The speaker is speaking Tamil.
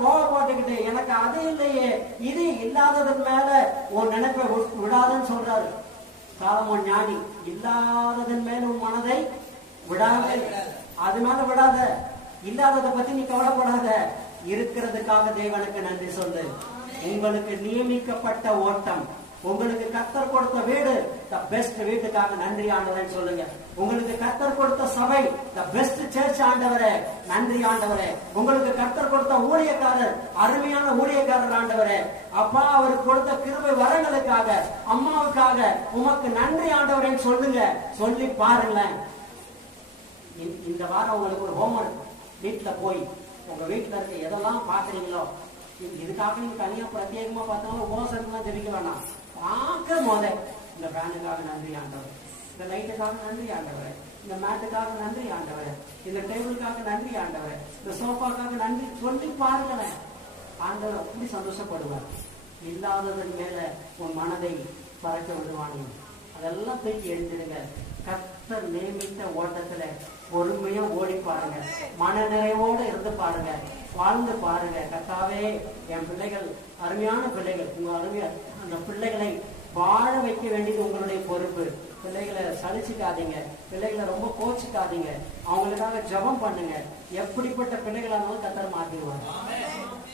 கோவப்பட்டுக்கிட்டு எனக்கு அது இல்லையே இது இல்லாததன் மேல உன் நினைப்பை விடாதுன்னு சொல்றாரு சாலமோன் ஞானி. இல்லாததன் மேல உன் மனதை விடாத, அது மேல விடாத. இல்லாததை பத்தி நீ கவலைப்படாத. இருக்கிறதுக்காக தேவனுக்கு நன்றி சொல்லு. உங்களுக்கு நியமிக்கப்பட்ட ஓட்டம், உங்களுக்கு கர்த்தர் கொடுத்த வீடு த பெஸ்ட் வீட்டுக்காக நன்றி ஆண்டவரேன்னு சொல்லுங்க. உங்களுக்கு கர்த்தர் கொடுத்த சபை த பெஸ்ட் சர்ச் ஆண்டவரே நன்றி ஆண்டவரே. உங்களுக்கு கர்த்தர் கொடுத்த ஊழியக்காரர் அருமையான ஊழியக்காரர் ஆண்டவரே. அப்பா அவருக்கு கொடுத்த கிருபை வரங்களுக்காக அம்மாவுக்காக உமக்கு நன்றி ஆண்டவரேன்னு சொல்லுங்க. சொல்லி பாருங்களேன். இந்த வாரம் உங்களுக்கு ஒரு ஹோம்வொர்க், வீட்டுல போய் உங்க வீட்டுல இருக்க எதெல்லாம் பாக்குறீங்களோ இதுக்காக நீங்க தனியா பிரத்யேகமா பார்த்தாலும் உபவாசம் ஜெபிக்க வேணாம். பார்க்க போத இந்த ஃபேனுக்காக நன்றி ஆண்டவர், இந்த லைட்டுக்காக நன்றி ஆண்டவர், இந்த மேட்டுக்காக நன்றி ஆண்டவர், இந்த டேபிளுக்காக நன்றி ஆண்டவர், இந்த சோஃபாக்காக நன்றி சொல்லி பாருங்களேன். ஆண்டவர் அப்படி சந்தோஷப்படுவார். இல்லாததன் மேல உன் மனதை பறக்க விடுவானே அதெல்லாம் தூக்கி எழுதிடுங்க. கர்த்தர் நியமித்த ஓட்டத்துல பொறுமையா ஓடி பாருங்க, மன நிறைவோடு இருந்து பாருங்க, வாழ்ந்து பாருங்க. கர்த்தாவே என் பிள்ளைகள் அருமையான பிள்ளைகள், உங்க அருமையா அந்த பிள்ளைகளை வாழ வைக்க வேண்டியது உங்களுடைய பொறுப்பு. பிள்ளைகளை சலிச்சுக்காதீங்க, பிள்ளைகளை ரொம்ப கோச்சிக்காதீங்க, அவங்களுக்காக ஜெபம் பண்ணுங்க. எப்படிப்பட்ட பிள்ளைகளா இருந்தாலும் கர்த்தர் மாத்திடுவாங்க.